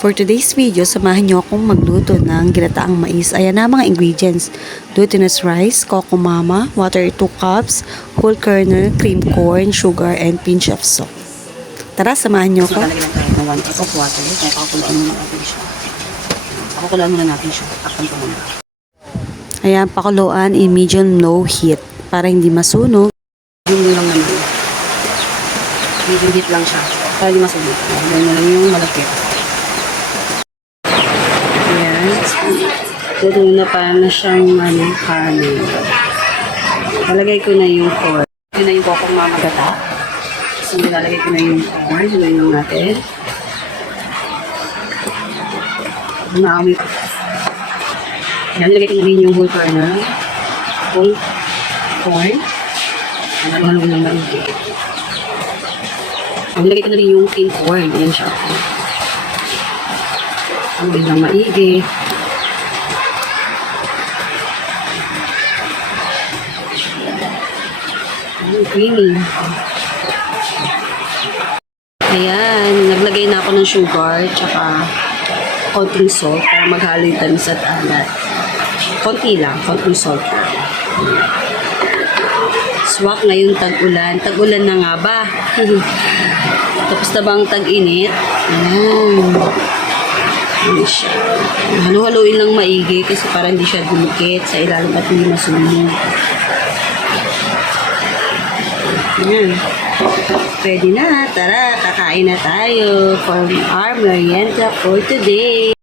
For today's video, samahan niyo akong magluto ng ginataang mais. Ayan na mga ingredients. Glutinous rice, coco mama, water 2 cups, whole kernel, cream corn, sugar, and pinch of salt. Tara, samahan niyo ako. Malalagyan tayo ng 1 cup of water. Kaya pakukulaan muna natin siya. Pakukulaan muna natin siya. Takpan ko muna. Ayan, pakuluan in medium low heat para hindi masunog. Yung lang naman. Medium heat lang siya. Para hindi masunog. Ayan na lang yung malapit. Ayan. Luto na pa na siyang kanin. Nalagay ko na yung corn. Yun na yung kokong mamagata. So, nilalagay ko na yung corn. Yun lang natin. Naamoy ko. Ayan, nilagay ko na rin yung whole kernel. Whole corn. Ano lang maigi. Nilagay ko na rin yung cream corn. Ayan siya. Ano lang maigi. Creamy. Ayan, naglagay na ako ng sugar tsaka konting salt para maghalo yung tamis at alat. Konti lang, konting salt. Swak ngayon tag-ulan. Tag-ulan na nga ba? Tapos na bang tag-init? Ayan. Ayan siya. Halo-haloin lang maigi kasi para hindi siya dumikit sa ilalim at hindi masunog. Ayan. Pwede na. Tara, kakain na tayo for our merienda for today.